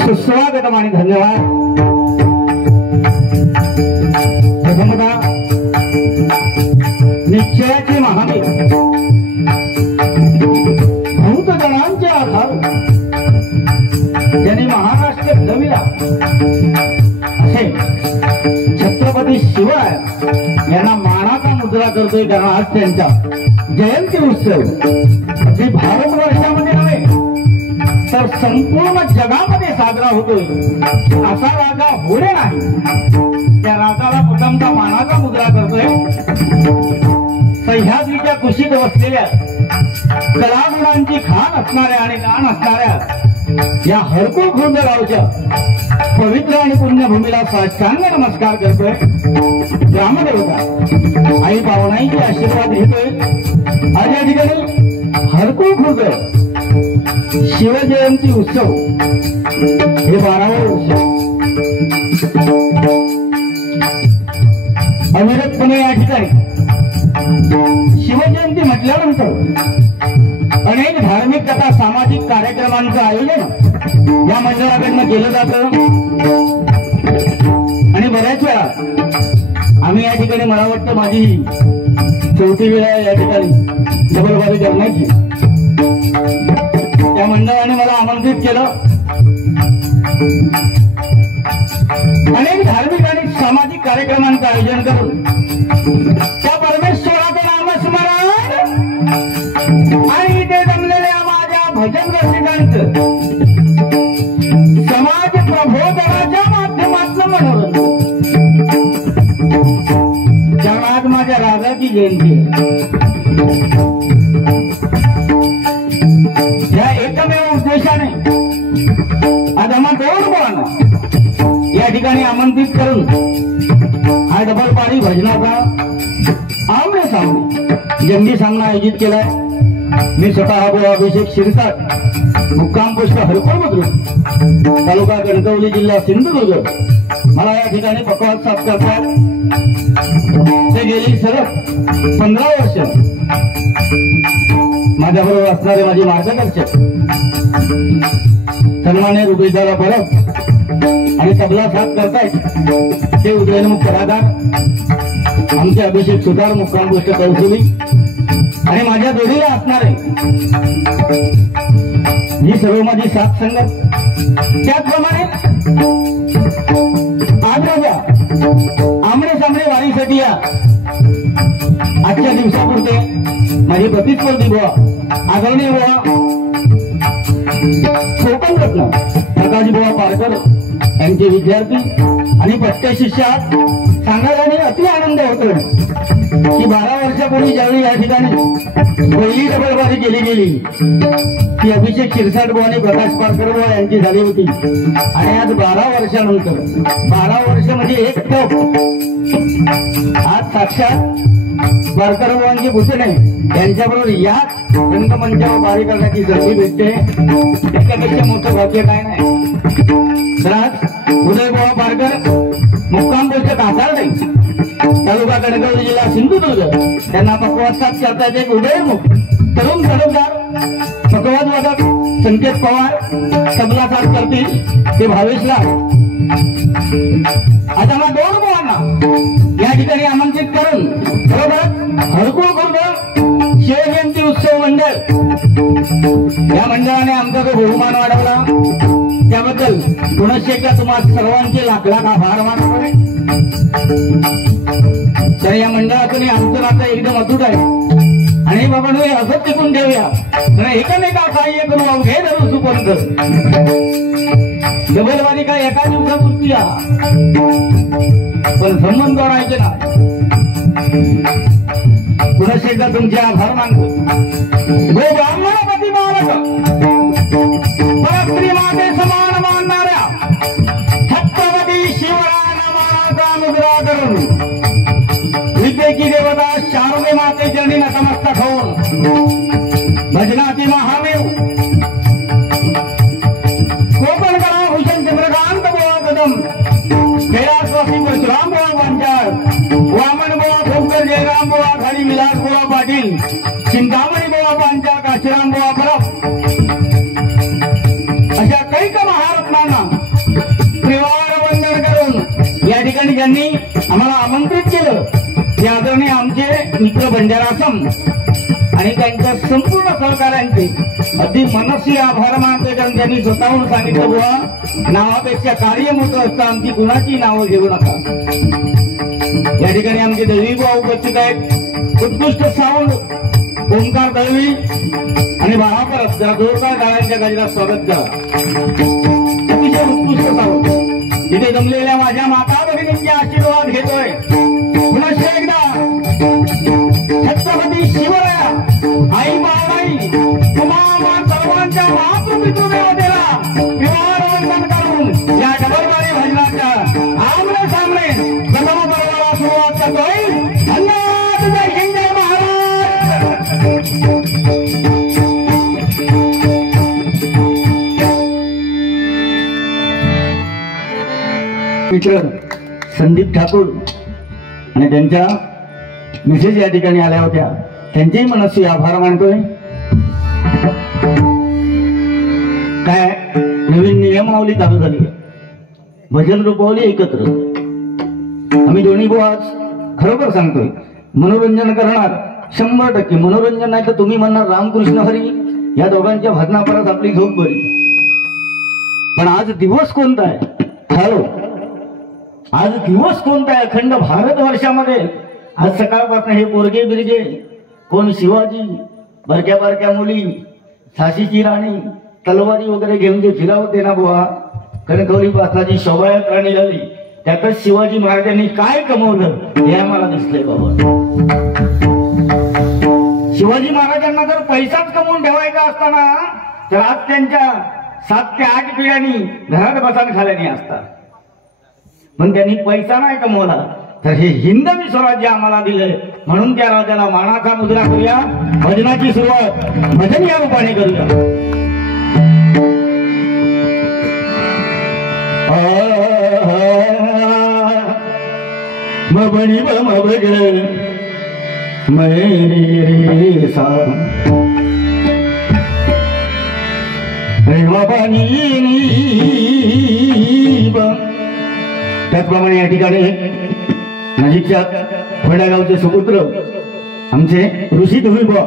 सुस्वागतम आणि धन्यवाद। प्रथमतः निश्चयाची महामी भूतगणांचे आधार ज्यांनी महाराष्ट्र घडविला असे छत्रपती शिवराय यांना मानाचा मुद्रा करतोय। कारण आज त्यांचा जयंती उत्सव अगदी भारतवर्षामध्ये नव्हे तर संपूर्ण जगामध्ये साजरा होतोय। असा राजा होणे नाही, त्या राजाला प्रथमता मानाचा मुद्रा करतोय। सह्याद्रीच्या कुशीत बसलेल्या कलागुणांची खाण असणाऱ्या आणि गाण असणाऱ्या या हरकुळ खुर्द गावच्या पवित्र आणि पुण्यभूमीला साष्टांग नमस्कार करतोय। ग्रामदेवता आई पावनाईचे आशीर्वाद घेतोय। आज या ठिकाणी हरकुळ खुर्द शिवजयंती उत्सव हे 12वे वर्ष अविरतपणे या ठिकाणी शिवजयंती म्हटल्यानंतर अनेक धार्मिक तथा सामाजिक कार्यक्रमांचं आयोजन या मंडळाकडनं केलं जातं। आणि बऱ्याच वेळा आम्ही या ठिकाणी मला वाटतं माझी चौथी वेळा या ठिकाणी डबलबाजी करण्याची त्या मंडळाने मला आमंत्रित केलं। अनेक धार्मिक आणि सामाजिक कार्यक्रमांचं आयोजन करून त्या परमेश्वराचं नामस्मरण आणि इथे जमलेल्या माझ्या भजन रसिकांचं समाज प्रबोधनाच्या माध्यमातून मनोरंजन। कारण आज माझ्या राजाची जयंती या एकमेव उद्देशाने आज आम्हा दोन मुलांना या ठिकाणी आमंत्रित करून हा डबल पारी भजनाचा आमने सामने जंगी सामना आयोजित केलाय। मी स्वतः बुवा अभिषेक शिरसाट मुक्काम पोस्ट हरकुळ बुद्रुक तालुका कणकवली जिल्हा सिंधुदुर्ग मला या ठिकाणी पकवाज साफ करतात। ते गेली सलग 15 वर्ष माझ्याबरोबर असणारे माझे मार्गदर्शक सन्मान्य रुपेशदादा परब आणि तबला साथ करतायत ते उदयनमुख कलाकार आमचे अभिषेक सुतार मुक्काम पोस्ट कौसुली आणि माझ्या जोडीला असणारे ही सर्व माझी साथ संगत। त्याचप्रमाणे आज राजा आमने सामने वारीसाठी या आजच्या दिवसापुरते माझे प्रतिस्पर्धी बुवा आदरणीय बुवा कोकण रत्न प्रकाश बुवा पारकर यांचे विद्यार्थी आणि पट्टे शिष्य सांगायला अति आनंद होतो की 12 वर्षापूर्वी ज्यावेळी या ठिकाणी पहिली डबलबाजी केली गेली ती अभिषेक शिरसाट बुवा आणि प्रकाश पारकर बुवा यांची झाली होती। आणि आज 12 वर्षानंतर 12 वर्ष म्हणजे एक टप आज साक्षात पारकर बुवांची भूषणे यांच्याबरोबर याच रंगमंचावर बारी करण्याची संधी भेटते। त्याच्यापेक्षा मोठं भाग्य काय नाही। तर आज उदयबुवा पारकर मुक्काम पोस्ट कासारडे तालुका कणकवली जिल्हा सिंधुदुर्ग त्यांना पकवाज साथ करतात। एक उदयमुख तरुण तडफदार पकवाज वादक संकेत पवार तबला साथ करतील ते भावेशला। आज आम्हा दोन मुलांना या ठिकाणी आमंत्रित करून बरोबर हरकुळ खुर्द शिवजयंती उत्सव मंडळ या मंडळाने आमचा जो बहुमान वाढवला त्याबद्दल पुनश्च एकदा तुम्हा सर्वांचे लाख लाख आभार मानतोय। तर या मंडळातून आमचं नातं एकदम अतूट आहे आणि बाबा हे असंच टिकून ठेवूया। तर एकमेका सहाय्य करू अवघे धरू सुपंत डबलबाजी काय एका दिवसापुरती या पण संबंध वाढायचे ना। पुनश्च एकदा तुमचे आभार मानतो। गो ब्राह्मणपती बालक परस्त्री माते समान मानणाऱ्या छत्रपती शिवरायांना मानाचा मुद्रा करून विद्येची देवता शारदे माते चरणी नतमस्तक होऊन भजनाती महामेव कोकण करा भूषण चंद्रकांत बुवा कदम कैलासवासी परशुराम बुवा पांचाळ वामन बुवा खोकर जयराम बुवा खाली विलास बुवा पाटील चिंतामणी बुवा पांचाळ काशीराम बुवा परब अशा कैक महारत्नांना त्रिवार वंदन करून या ठिकाणी ज्यांनी आम्हाला आमंत्रित केलं ते आदरणीय आमचे मित्र बंजारासम आणि त्यांच्या संपूर्ण सहकार्यांचे अगदी मनस्वी आभार मानते. कारण त्यांनी स्वतःहून सांगितलं बुवा नावापेक्षा कार्य मोठं असतं, आमची कुणाची नावं घेऊ नका. या ठिकाणी आमचे दळवी बुवा उपस्थित आहेत. उत्कृष्ट साऊंड ओंकार दळवी आणि बाळापर असतात. जोरदार गाड्यांच्या गजरात स्वागत करा. अतिशय उत्कृष्ट साऊंड तिथे जमलेल्या माझ्या माता भगिनींचे आशीर्वाद घेतोय. पुनश्च एकदा छत्रपती शिवराया आई बाबाई तुम्हा सर्वांच्या मातृपितृदेवतेला त्रिवार वंदन करून या डबलबारी भजनाच्या आमने सामने प्रथम पर्वाला सुरुवात करतोय. धन्यवाद. जय हिंद जय महाराज. मित्र संदीप ठाकूर आणि त्यांच्या मिसेस या ठिकाणी आल्या होत्या. त्यांचेही मनस्वी आभार मानतोय. काय नवीन नियमावली चालू झाली आहे. भजन रूपावली एकत्र. आम्ही दोन्ही बुवा खरोखर सांगतोय मनोरंजन करणार 100%. मनोरंजन नाही तर तुम्ही म्हणणार रामकृष्ण हरी या दोघांच्या भजनापरात आपली झोप बरी. पण आज दिवस कोणता आहे? हॅलो, आज दिवस कोणता आहे? अखंड भारतवर्षामध्ये आज सकाळपासून हे पोरगे बिरगे कोण शिवाजी, बारक्या बारक्या मुली, झाशीची राणी तलवारी वगैरे घेऊन जे फिरावते ना बुवा, कणकवली पासनाची शोभायात्रा निघाली त्यातच शिवाजी महाराजांनी काय कमवलं हे आम्हाला दिसलंय बाबा. शिवाजी महाराजांना जर पैसाच कमवून ठेवायचा असताना तर आज त्यांच्या 7 ते 8 पिढ्यांनी घरात बसान खाल्याने असतात. पण त्यांनी पैसा नाही कमवला तर हे हिंदवी स्वराज्य आम्हाला दिलंय. म्हणून त्या राजाला मानाचा मुद्रा करूया. भजनाची सुरुवात भजन या रूपाने करूया. मबणी मबग मेरे सा रेवा पाणी. त्याचप्रमाणे या ठिकाणी नजीकच्या खोड्यागावचे सुपुत्र आमचे ऋषी धुळीबा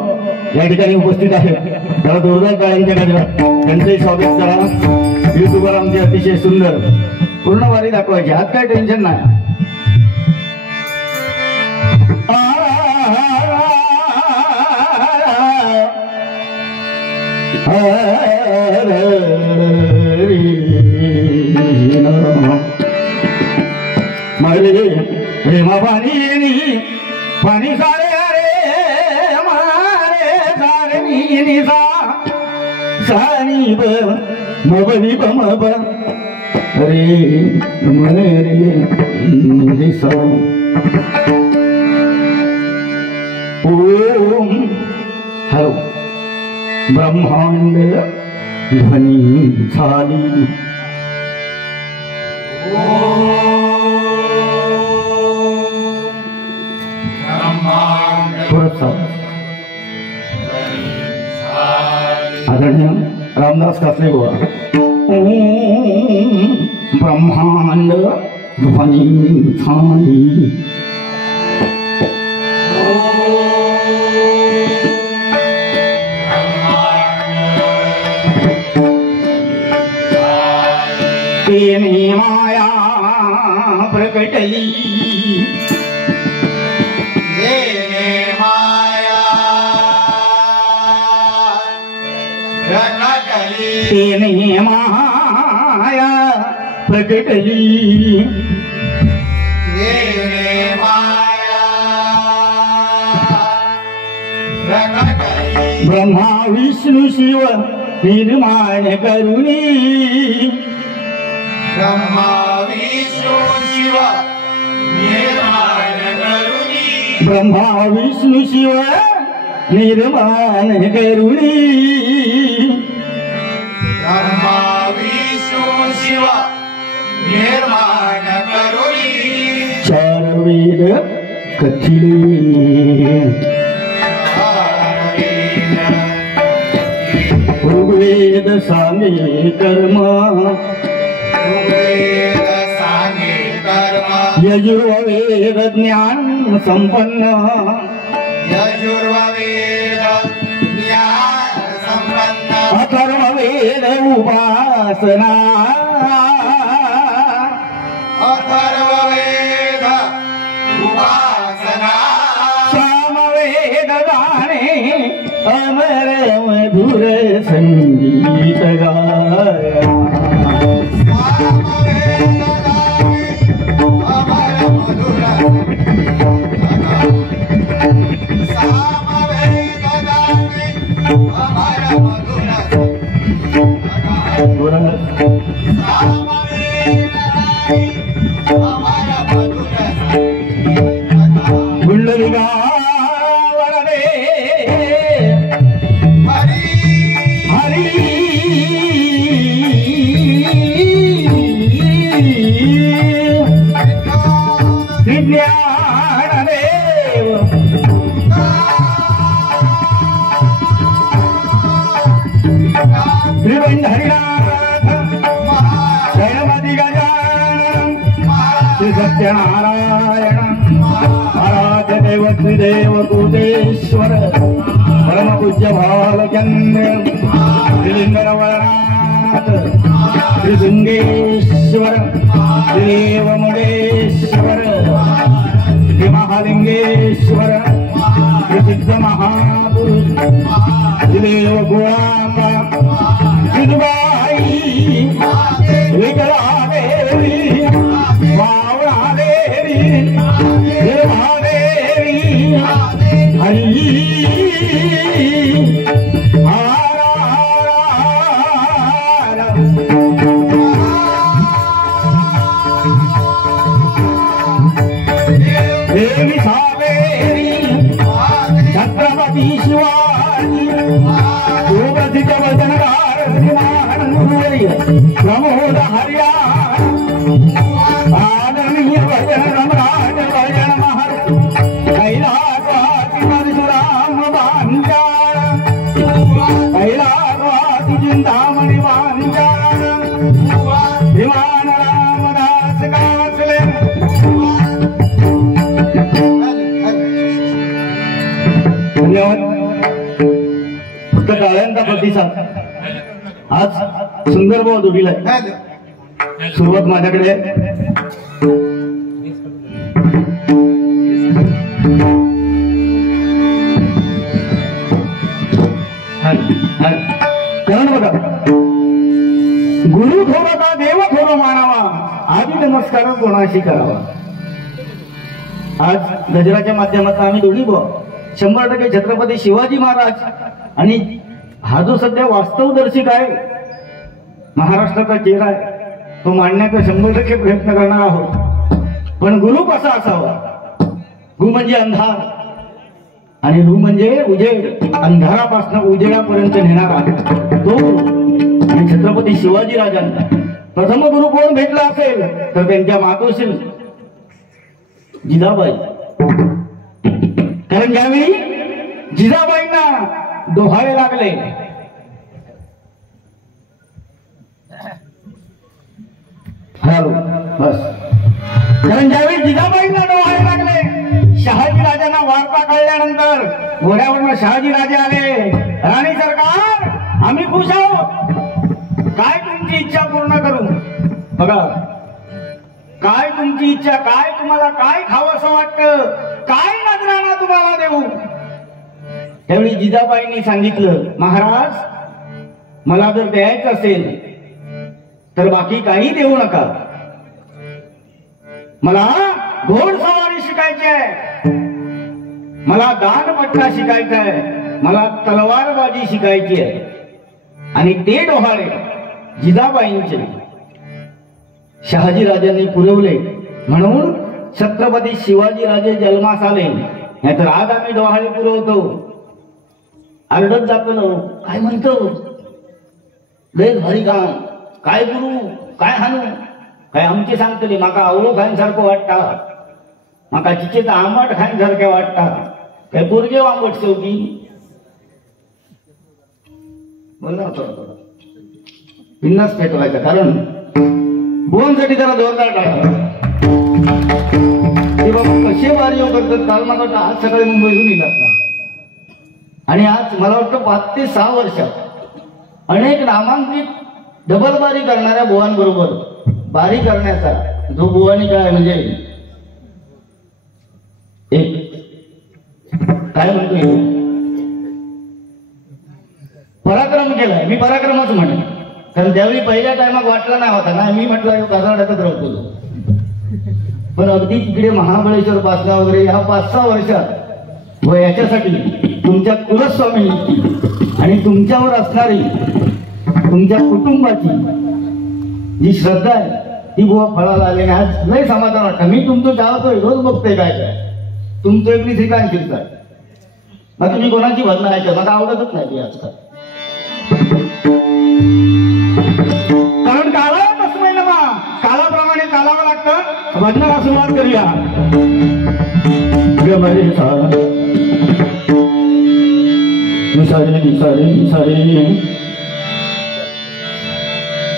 या ठिकाणी उपस्थित आहेत. त्याला जोरदार टाळ्यांच्या गजरात त्यांचंही स्वागत करा. युट्यूबवर आमचे अतिशय सुंदर पूर्ण वारी दाखवायची. आज काय टेन्शन नाही. मरले रेमा पाणी पाणी सारे अरे मारे सारे निसा सानी ब मबनी ब मब रे मरे निसा. ओम हरो ब्रह्मांड ध्वनी झाली. आदरणीय रामदास कासले बुवा. ओम ब्रह्मांड ध्वनी झाली. तेने माया प्रकटली. तेने माया प्रकटली. ब्रह्मा विष्णू शिव निर्माण करुणी. ब्रह्मा विष्णू शिव निर्माण करुणी. ब्रह्मा विष्णू शिव निर्माण करुणी ब्रह्मा विष्णू शिव निर्माण करुणी चार वेद कथिले ऋग्वेद सांगे कर्म ऋग्वेद सांगे कर्म यजुर्वेद ज्ञान संपन्न यजुर्वेद ज्ञान संपन्न अथर्ववेद उपासना अथर्ववेद उपासना सामवेद गाणे अमर मधुर संगीत गाय सामवेद गाणे अमर मधुर सामवेद गाणे अमर मधुर गुंडलिका वरदे हरी हरी ज्ञानदेव श्रीवंधरीनाथ गणपती गजानन श्री सत्यनारायण महाराज देव श्रीदेव कुटेश्वर परम पूज्य भालचंद्र श्रीलिंगरवरनाथ श्री सिंगेश्वर श्रीदेव मुंडेश्वर श्री महालिंगेश्वर प्रसिद्ध महापुरुष श्रीदेव गोळांबा सिद्धबाई विकलादेवी वावळादेवी देवादेवी हरी हर देवी सावेरी छत्रपती शिवाजी गोवर्धित वचनकार प्रमोद हरिया आदरणीय भजन सम्राट भजन महर्षि कैलासवासी परशुराम भांजाळ कैलासवासी चिंतामणी भांजाळ विमान रामदास कासले धन्यवाद. फक्त टाळ्यांचा प्रतिसाद. आज सुंदर भाऊ जोडीला सुरुवात माझ्याकडे कारण बघा, गुरु थोरता देव थोर मानावा, आधी नमस्कार कोणाशी करावा. आज गजराच्या माध्यमातून आम्ही दोन्ही भाऊ 100% छत्रपती शिवाजी महाराज आणि हा जो सध्या वास्तवदर्शी आहे महाराष्ट्राचा चेहरा आहे तो मांडण्याचा 100% प्रयत्न करणार आहोत. पण गुरु कसा असावा? गु म्हणजे अंधार आणि रु म्हणजे उजेड. अंधारापासून उजेडापर्यंत नेणारा तो आणि छत्रपती शिवाजी राजांना प्रथम गुरु कोण भेटला असेल तर त्यांच्या मातोश्री जिजाबाई. कारण ज्यावेळी जिजाबाईंना डोहाळे लागले बस. कारण ज्यावेळी जिजाबाईंना डोहाळे लागले, शहाजी राजांना वार्ता कळल्यानंतर घोड्यावरनं शहाजी राजे आले. राणी सरकार, आम्ही खुश आहोत, काय तुमची इच्छा पूर्ण करू. बघा, काय तुमची इच्छा, काय तुम्हाला काय खावंसं वाटतं, काय नजराणा तुम्हाला देऊ. त्यावेळी जिजाबाईंनी सांगितलं, महाराज मला जर द्यायचं असेल तर बाकी काही देऊ नका. मला घोडसवारी शिकायची आहे, मला दानपट्टा शिकायचा आहे, मला तलवारबाजी शिकायची आहे. आणि ते डोहाळे जिजाबाईंचे शहाजी राजांनी पुरवले. म्हणून छत्रपती शिवाजी राजे जन्मास आले. नाहीतर आज आम्ही डोहाळे पुरवतो. आरडत जातो काय म्हणतो लय भारी काम काय करू काय हाणू काय आमचे सांगतले माका आवळो खाण्यासारखं वाटता माका चिचेच आंबट खाण्यासारख्या वाटता काय पोरगे आंबट शेवटी बोलणार थोडं बिन्नाच पेटवायचं कारण बोनसाठी जरा जोरदार टाका ते बाबा कसे वारी करतात काल मला वाटतं आज सकाळी मुंबईतून येतात ना आणि आज मला वाटतं 5 ते 6 वर्षात अनेक नामांकित डबल बारी करणाऱ्या बुवांबरोबर बारी करण्याचा जो बुवानी काय म्हणजे एक काय म्हणतोय पराक्रम केलाय मी पराक्रमच म्हणेन कारण त्यावेळी पहिल्या टायमात वाटला नाही होता ना मी म्हटलं कासारड्यातच राहतो पण अगदी तिकडे महाबळेश्वर पासला वगैरे ह्या 5-6 वर्षात व याच्यासाठी तुमच्या कुलस्वामी आणि तुमच्यावर असणारी तुमच्या कुटुंबाची जी श्रद्धा आहे ती बुवा फळाला आली आणि आज लय समाधान वाटतं मी तुमचं जावतोय रोज बघतोय काय काय तुमचं एवढी ठिकाण फिरतात मग तुम्ही कोणाची भजना ऐका मला आवडतच नाही ती आजकाल कारण काला कसं ना मा कालाप्रमाणे चालावं लागतं भजनाला सुरुवात करूया निसारे निसारे निसारे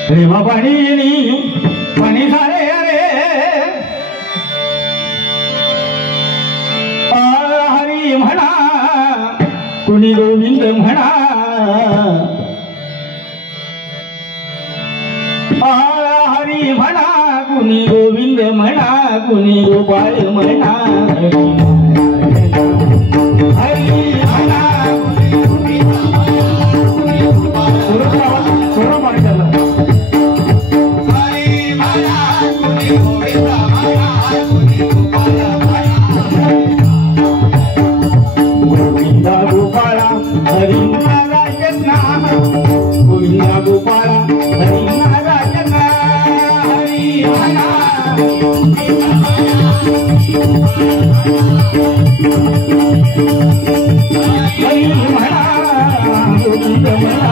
रेमा पाणी पाणी सारे अरे हरी म्हणा कुणी गोविंद म्हणा हरी म्हणा कुणी गोविंद म्हणा कुणी गोपाळ म्हणा हरी म्हणा गोविंदा गोपाळा हरी नारायणा गोविंदा गोपाळा हरी नारायणा हरी म्हणा हरी म्हणा गोविंद म्हणा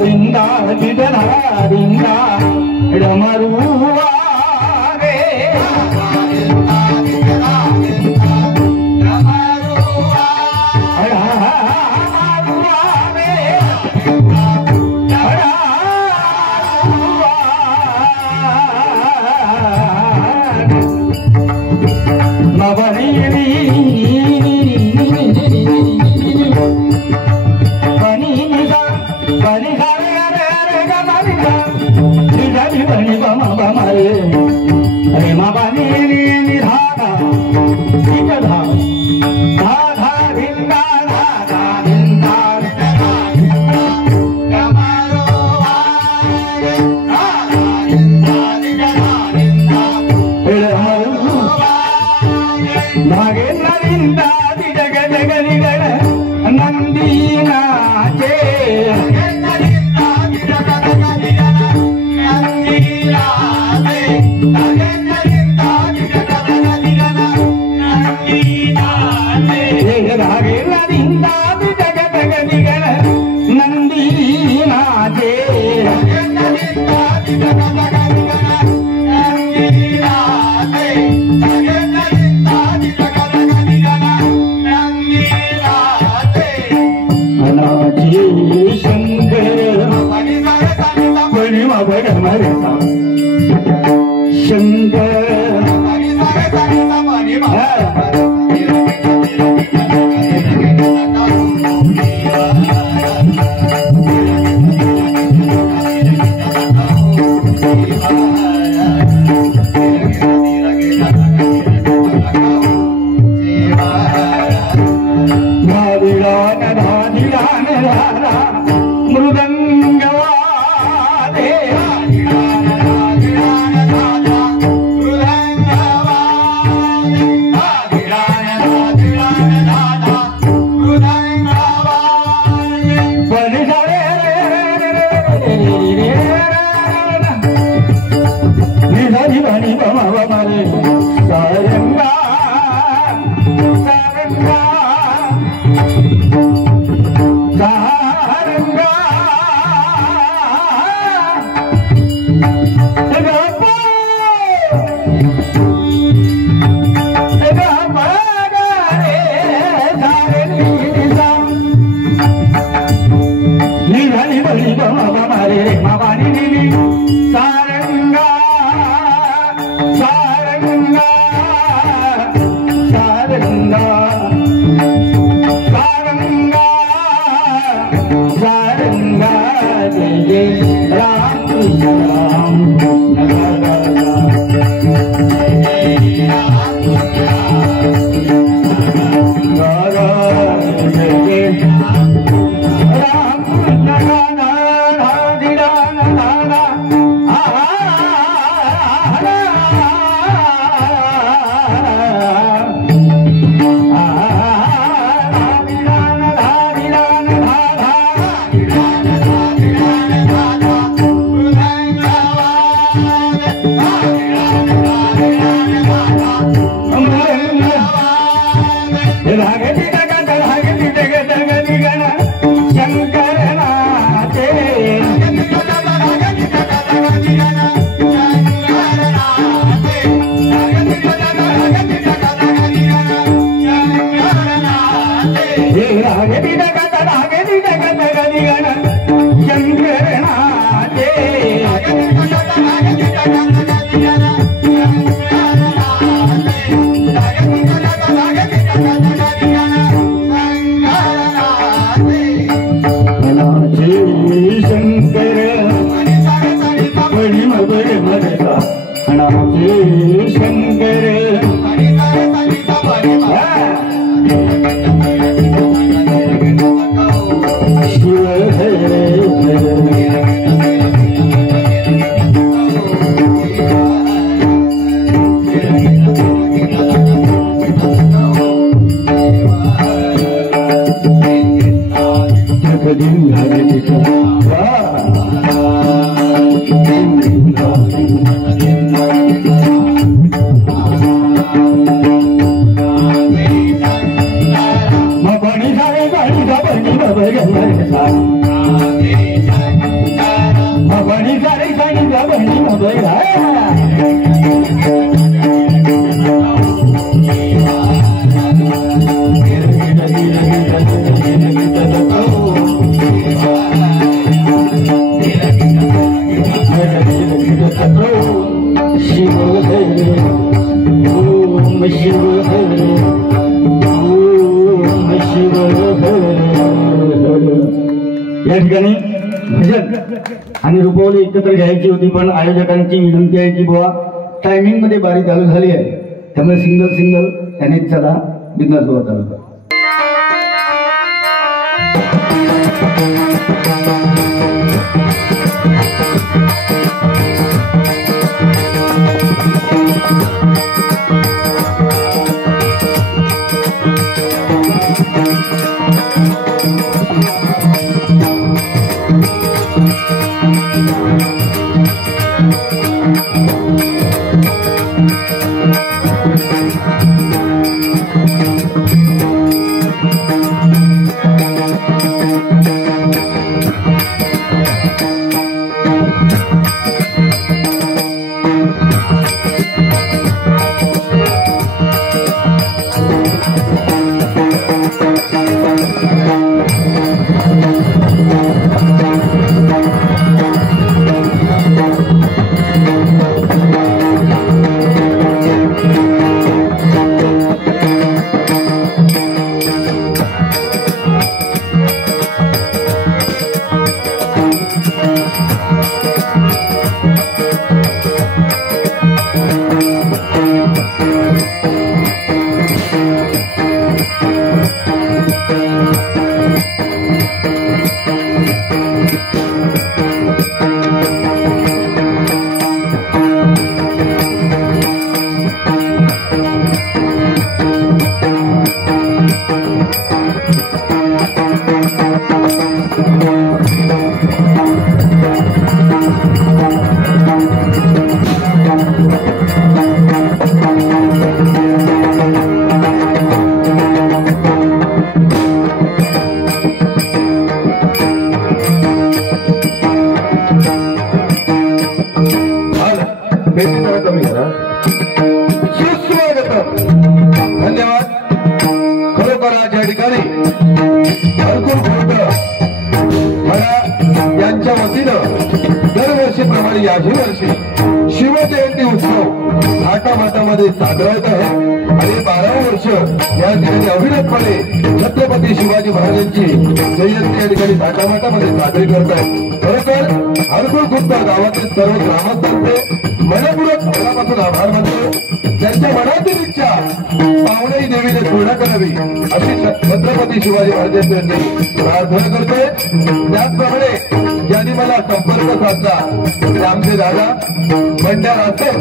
ರಿಂದ ಗಿಡನಾರಿಂದ ಡಮರುವಾರೆ Ah ओम शिव हर ओम शिव हर। या ठिकाणी भजन आणि रूपवली एकत्र घ्यायची होती, पण आयोजकांची विनंती आहे की बुवा टायमिंग मध्ये बारी चालू झाली आहे, त्यामुळे सिंगल त्याने चला बिंदास बुवा चालू करा. धन्यवाद. खरोखर आज या ठिकाणी भरपूर मला यांच्या वतीनं दरवर्षीप्रमाणे याही वर्षी शिवजयंती उत्सव थाटामाटामध्ये साजरा होत आहे आणि 12 वर्ष या ठिकाणी अविरतपणे छत्रपती शिवाजी महाराजांची जयंती या ठिकाणी थाटामाटामध्ये साजरी करत आहे. खरोखर हरकुळ खुर्द गावातील सर्व ग्रामस्थांचे मनपूर्वक मनापासून आभार मानतो. त्यांच्या मनातील इच्छा पावणाई देवीने पूर्ण करावी अशी छत्रपती शिवाजी महाराजांची प्रार्थना करतोय. त्याचप्रमाणे ज्यांनी मला संपर्क साधला आमचे दादा बंड्या रासम,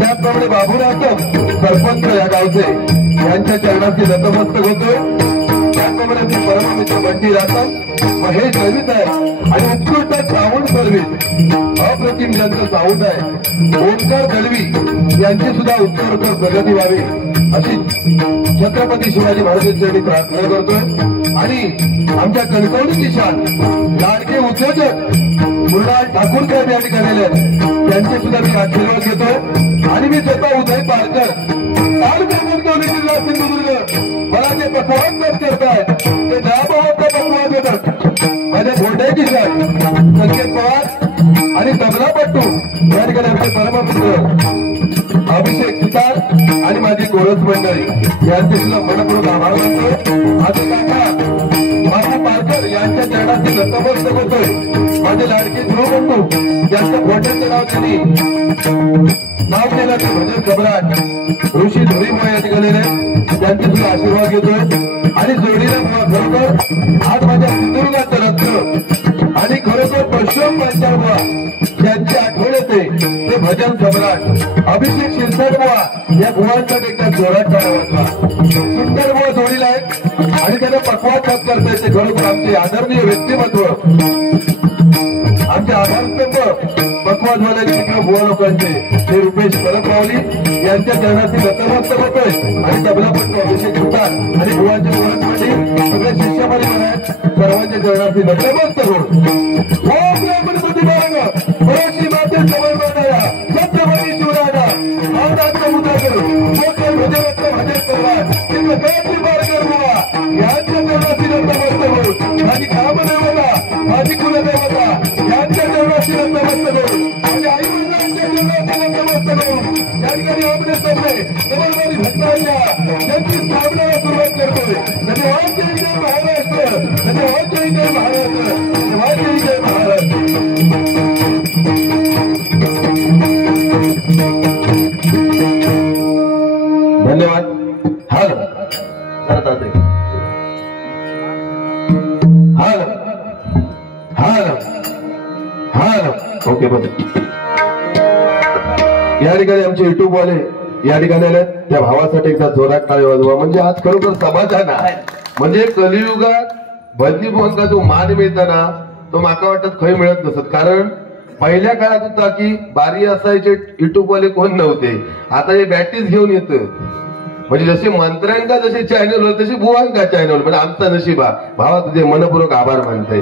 त्याचप्रमाणे बाबू रासम सरपंच या गावचे, यांच्या चरणाची नतमस्तक होतोय. त्याचप्रमाणे मी परममित्र बंटी रासम, महेश सर्विस आहे आणि उत्कृष्ट साऊंड सर्विस अप्रतिम ज्यांचं साऊंड आहे ओंकार दळवी यांची सुद्धा उत्तरोत्तर प्रगती व्हावी अशी छत्रपती शिवाजी महाराजांसाठी प्रार्थना करतोय. आणि आमच्या कणकवली किशान लाडके उद्योजक मृणाल ठाकूर साहेब या ठिकाणी आले, त्यांचे सुद्धा मी आशीर्वाद घेतोय. आणि मी स्वतः उदय पारकर कणकवली जिल्हा सिंधुदुर्ग, मला जे पकवान करताय ते दयाभावाचा पकवान देतात. माझ्या घोड्या किशान संकेत पवार आणि तबलापट्टू या ठिकाणी आमचे परमपुत्र अभिषेक सुतार आणि माझी गोरज मंडळी यांचे सुद्धा मनपूर्वक आभार मानतो. माझे काका माझा पारकर यांच्या चरणाचे नतमस्तक होतोय. माझे लाडके ध्रुवबंधू ज्यांचं खोट्याचं नाव त्यांनी नाव केलं ते भजन सम्राट ऋषी धोरीमुळे या ठिकाणी त्यांचे सुद्धा आशीर्वाद घेतोय. आणि जोडीला खरोखर आज माझ्या सिंधुदुर्गाचं रत्न आणि खरोखर परशुराम पांचाळ बुवा ज्यांची आठवण येते ते भजन सम्राट अभिषेक शिरसाट बुवा या बुवांचा एकदा जोरात टाळा वाजवा. सुंदर बुवा जोडीला आहेत आणि त्यांना पकवान साफ करता येते. खरोखर आमचे आदरणीय व्यक्तिमत्व, आमचे आधारस्तंभ पकवाजवाल्याचे तिकडे बुवा लोकांचे ते रुपेश परबरावली यांच्या चरणाची नतमस्तक होतोय. आणि तबलापट्टू अभिषेक सुतार आणि बुवांच्या मुलांसाठी सगळे शिष्यपरिवार आहेत, सर्वांच्या चरणाची नतमस्तक होत. ओम गणपती बाळा परोशी माते समोर मांडाया छत्रपती शिवराजा आनंद मुद्दा करू मोठे भजनत्व भजन करवा तिथं गळती बाळकर बुवा यांच्या चरणाची नतमस्तक होत. माझी ग्रामदेवता माझी कुलदेवता यांच्या चरणाची नतमस्तक होत. माझ्या आई वडिलांच्या चरणाची नतमस्तक होत. ओके बस. या ठिकाणी आमचे युट्यूब वाले या ठिकाणी आले, त्या भावासाठी एकदा जोरात टाळी वाजवा. म्हणजे आज खरोखर समाधान आहे. म्हणजे कलियुगात भजनी भवनला जो मान मिळताना तो माका वाटत खय मिळत नसत. कारण पहिल्या काळात होता की बारी असायचे, युट्यूब वाले कोण नव्हते. आता हे बॅटीज घेऊन येत. म्हणजे जसे मंत्र्यांका जसे चॅनल होते तसे बुवांका चॅनल. पण आमचा नशीबा भावा तुझे मनपूर्वक आभार मानते.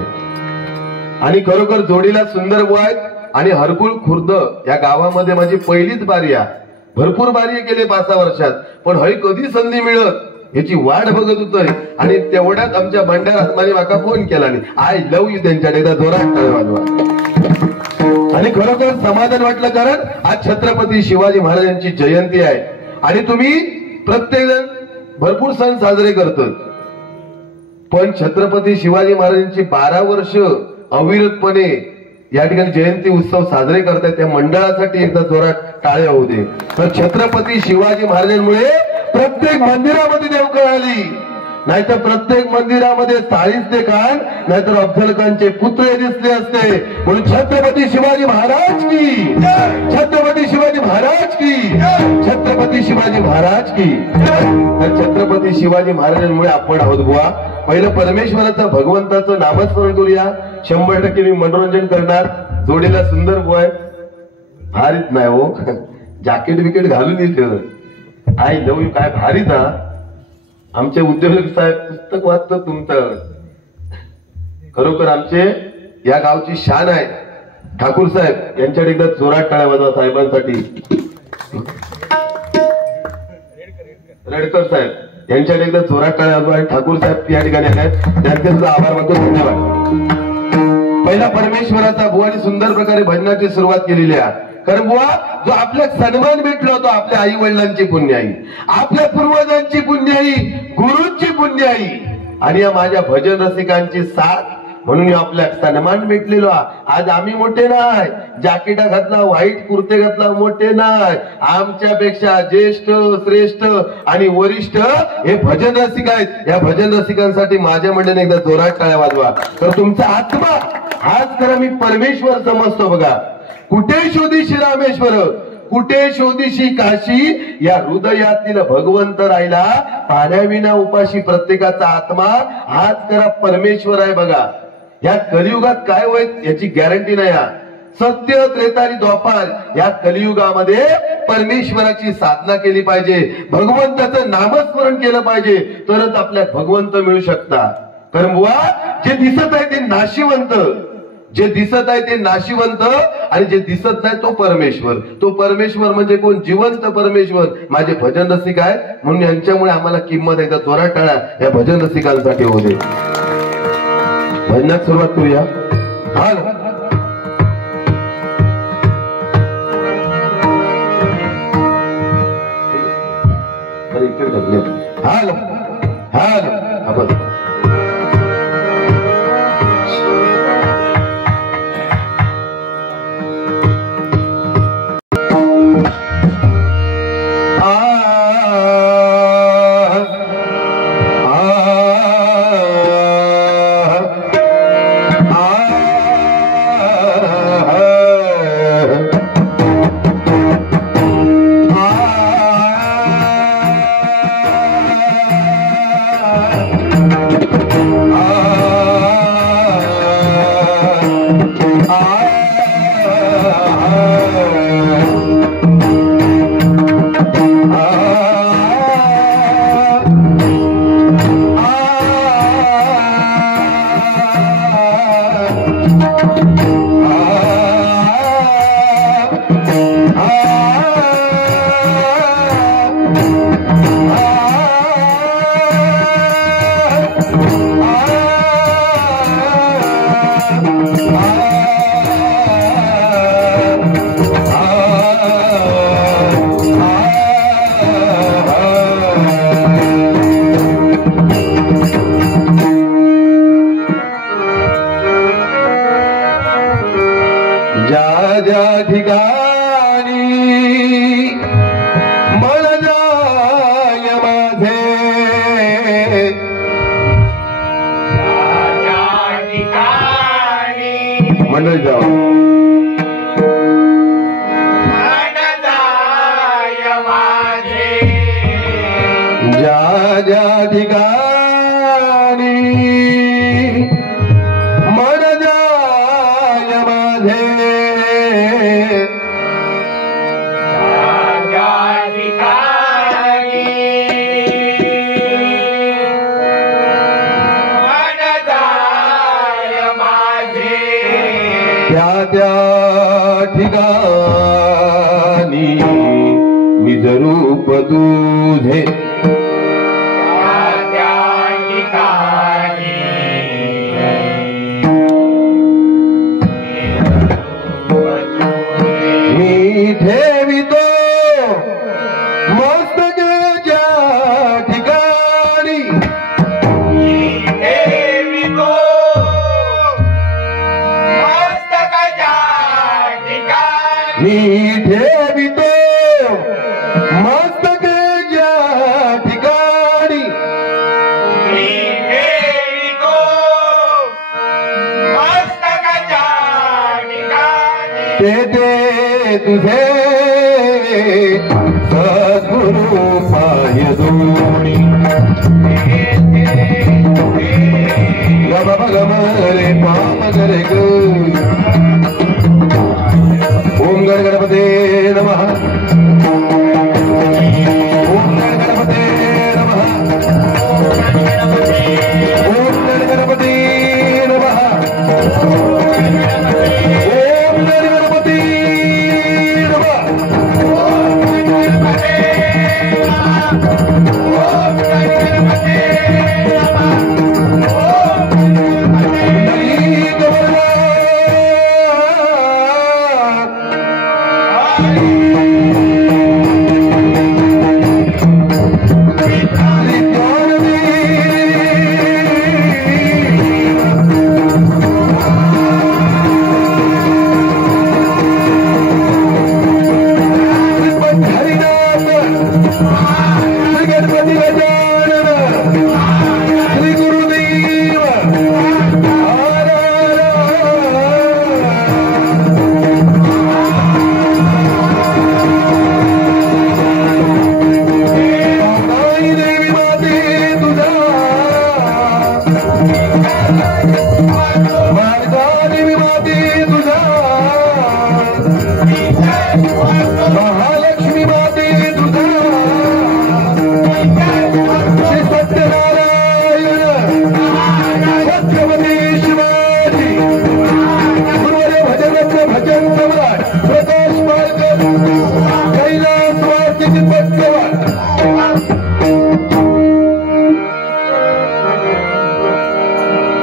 आणि खरोखर जोडीला सुंदर बुवा आहेत. आणि हरकुळ खुर्द या गावामध्ये माझी पहिलीच बारी आहे. भरपूर बारी केले 5-6 वर्षात, पण हय कधी संधी मिळत याची वाट बघत होतोय. आणि तेवढ्यात आमच्या भंडारात माझी माका फोन केला नाही. आय लव्ह यू त्यांच्या एकदा जोरात टाळी वाजवा. आणि खरोखर समाधान वाटलं, कारण आज छत्रपती शिवाजी महाराजांची जयंती आहे. आणि तुम्ही प्रत्येक जण भरपूर सण साजरे करतात, पण छत्रपती शिवाजी महाराजांची 12 वर्ष अविरतपणे या ठिकाणी जयंती उत्सव साजरे करतायत. त्या मंडळासाठी एकदा जोरात टाळ्या होऊ दे. तर छत्रपती शिवाजी महाराजांमुळे प्रत्येक मंदिरामध्ये देवकळ आली. नाहीतर प्रत्येक मंदिरामध्ये 40 ते खान नाहीतर अफजल खानचे पुत्र दिसले असते. म्हणून छत्रपती शिवाजी महाराज की, छत्रपती शिवाजी महाराज की, छत्रपती शिवाजी महाराज की. तर छत्रपती शिवाजी महाराजांमुळे आपण आहोत बुवा. पहिलं परमेश्वराचं भगवंताचं नामस्मरण करूया. 100% मी मनोरंजन करणार. जोडीला सुंदर बुवा आहे. भारीच नाही हो, जॅकेट बिकेट घालून येते. आय लव्ह यू काय भारी ना. आमचे उद्योजक साहेब पुस्तक वाचतं तुमचं. खरोखर आमचे या गावची शान आहे. ठाकूर साहेब यांच्याकडे एकदा जोरात टाळ्या वाजवा साहेबांसाठी. रेडकर साहेब यांच्याकडे एकदा जोरात टाळ्या वाजवा. आणि ठाकूर साहेब या ठिकाणी आहेत, त्यांचे सुद्धा आभार मानतो. धन्यवाद. पहिला परमेश्वराचा बुवानी सुंदर प्रकारे भजनाची सुरुवात केलेली आहे. कारण बुवा जो आपल्या सन्मान भेटला होता, आपल्या आई वडिलांची पुण्याई, आपल्या पूर्वजांची पुण्याई, गुरूंची पुण्याई आणि या माझ्या भजन रसिकांची साथ, म्हणून आपल्या सन्मान भेटलेलो. आज आम्ही मोठे नाही, जॅकेटा घातला, व्हाईट कुर्ते घातला, मोठे नाही. आमच्यापेक्षा ज्येष्ठ, श्रेष्ठ आणि वरिष्ठ हे भजन रसिक आहेत. या भजन रसिकांसाठी माझ्या मंडळीने एकदा जोरात टाळ्या वाजवा. तर तुमचा आत्मा हाच खरा मी परमेश्वर समजतो. बघा, कुठे शोधीशी रामेश्वर, कुठे शोधीशी काशी, या हृदयातील भगवंत राहिला पाण्याविना उपाशी. प्रत्येकाचा आत्मा हाच खरा परमेश्वर आहे. बघा, या कलियुगात काय होईल याची गॅरंटी नाही. सत्य, त्रेता आणि द्वापार या कलियुगामध्ये परमेश्वराची साधना केली पाहिजे, भगवंताचं नामस्मरण केलं पाहिजे, तरच आपल्यात भगवंत मिळू शकतात. कारण बुवा जे दिसत आहे ते नाशिवंत, जे दिसत आहे ते नाशिवंत आणि जे दिसत नाही तो परमेश्वर. तो परमेश्वर म्हणजे कोण? जिवंत परमेश्वर. माझे भजन रसिक आहेत, म्हणून यांच्यामुळे आम्हाला किंमत एकदा जोरात टाळ्या या भजन रसिकांसाठी होऊ दे. भजनात सुरुवात करूया. हाल हाल हाल आपण मंडळी जाऊ. ज्या ठिकाणी मन जाय माझे त्या ठिकाणी निज रूप तुझे मी ठेवितो मस्तके ज्या ठिकाणी मी ठेवितो मस्तके ज्या ठिकाणी ते तुझे सद्गुरु पाय दोणी गम गम रे पाम रे ग ओम गणपते नमः ओम गणपते नमः ओम गणपते नमः ओम गणपते महालक्ष्मी माते तुझा श्री सत्यनारायण छत्रपती शिवाजी गुरुवारी भजनाचं भजन सम्राट प्रकाश मार्ग कैलासवासी पत्कवाट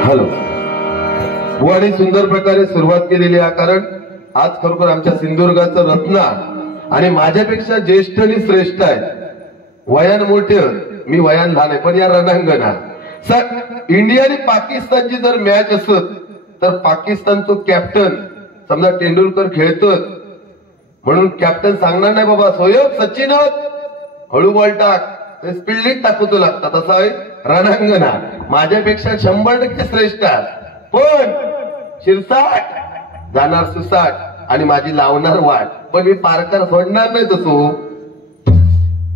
हॅलो बुवानी सुंदर प्रकारे सुरुवात केलेली आहे कारण आज खरोखर आमच्या सिंधुदुर्गाचं रत्न आणि माझ्यापेक्षा ज्येष्ठ आणि श्रेष्ठ आहे वयान मोठे मी वयान लहान आहे पण या रणांगणात सर इंडिया आणि पाकिस्तानची जर मॅच असत तर पाकिस्तानचं कॅप्टन समजा तेंडुलकर खेळतोय म्हणून कॅप्टन सांगणार नाही बाबा सोयब सचिन हळू बॉल टाक ते स्पीडलीच टाकू लागतात असं आहे रणांगणात माझ्यापेक्षा 100% श्रेष्ठ आहे पण शिरसाट जाणार सुसाट आणि माझी लावणार वाट पण मी पारकर सोडणार नाही तसो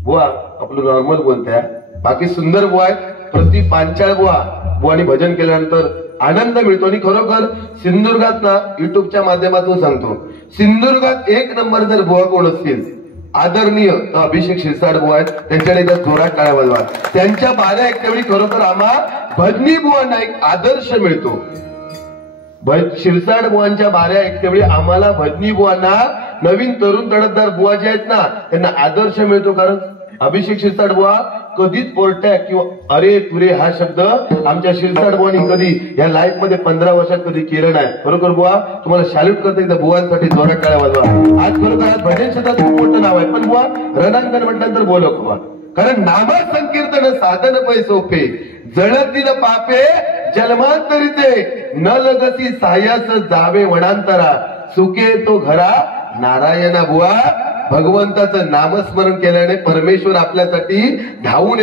बुवा आपलं नॉर्मल बोलताय बाकी सुंदर बुवा आहे प्रति पांचाळ बुवानी भजन केल्यानंतर आनंद मिळतो आणि खरोखर सिंधुदुर्गात ना युट्यूबच्या माध्यमातून सांगतो सिंधुदुर्गात 1 नंबर जर बुवा कोण असतील आदरणीय अभिषेक शिरसाट बुवा आहेत त्यांच्याकडे एकदा जोरात टाळ्या वाजवा त्यांच्या बाऱ्या ऐकल्यावेळी खरोखर आम्हा भजनी बुवांना एक आदर्श मिळतो शिरसाट बुवांच्या बाऱ्या ऐकल्यावेळी आम्हाला भजनी बुवांना नवीन तरुण तडफदार बुवा जे आहेत ना त्यांना आदर्श मिळतो कारण अभिषेक शिरसाट बुवा कधीच पोरट्या किंवा अरे तुरे हा शब्द आमच्या शिरसाट बुवांनी कधी या लाईफ मध्ये 15 वर्षात कधी केलं नाही खरोखर बुवा तुम्हाला सॅल्यूट करता एकदा बुवांसाठी जोरात टाळ्या वाजवा आज खरोखर आज भजन क्षेत्रात खूप मोठं नाव आहे पण बुवा रणांगण म्हटल्यानंतर बोलव बुवा कारण नामा संकीर्तन साधन पै सोपे जळतील पापे जन्मांतरीते न लगसी सायास जावे वनांतरा सुखे तो घरा नारायणा बुवा भगवंताचं नामस्मरण केल्याने परमेश्वर आपल्यासाठी धावून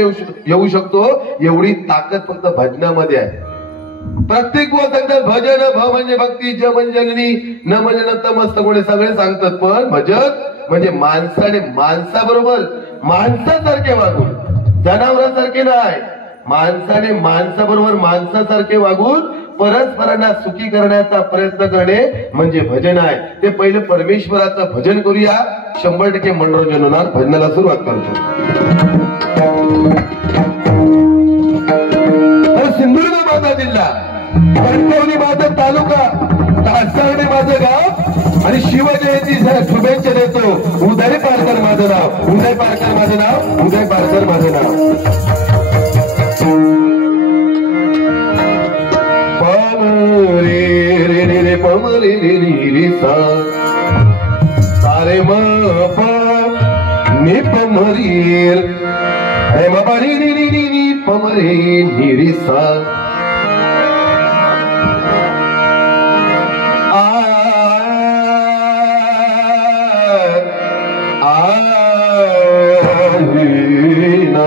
येऊ शकतो एवढी ताकद फक्त भजनामध्ये आहे प्रत्येक बुवा सांगतात भजन भ म्हणजे भक्ती ज म्हणजे जननी न म्हणजे नतमस्तक कोणी सगळे सांगतात पण भजन म्हणजे माणसाने माणसाबरोबर माणसासारखे वागून जनावरांसारखे नाही, माणसाने माणसाबरोबर माणसासारखे वागून परस्परांना सुखी करण्याचा प्रयत्न करणे म्हणजे भजन आहे. ते पहिले परमेश्वराचं भजन करूया. 100% मनोरंजन होणार. भजनाला सुरुवात करतो. सिंधुदुर्ग माझा जिल्हा, कणकवली माझा तालुका, तासगाव माझं गाव आणि शिवजयंती शुभेच्छा देतो. उदय पारकर माझं नाव, उदय पारकर माझं नाव, उदय पारकर माझं नाव. रे रे रे रे पम रे रे रे रे सा सारे म प नि पम रे रे म प रे रे रे रे रे पम रे नि रे सा आ आ ना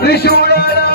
त्रिशूळाला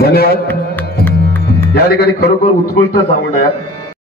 धन्यवाद. या ठिकाणी खरोखर उत्कृष्ट साऊंड आहे.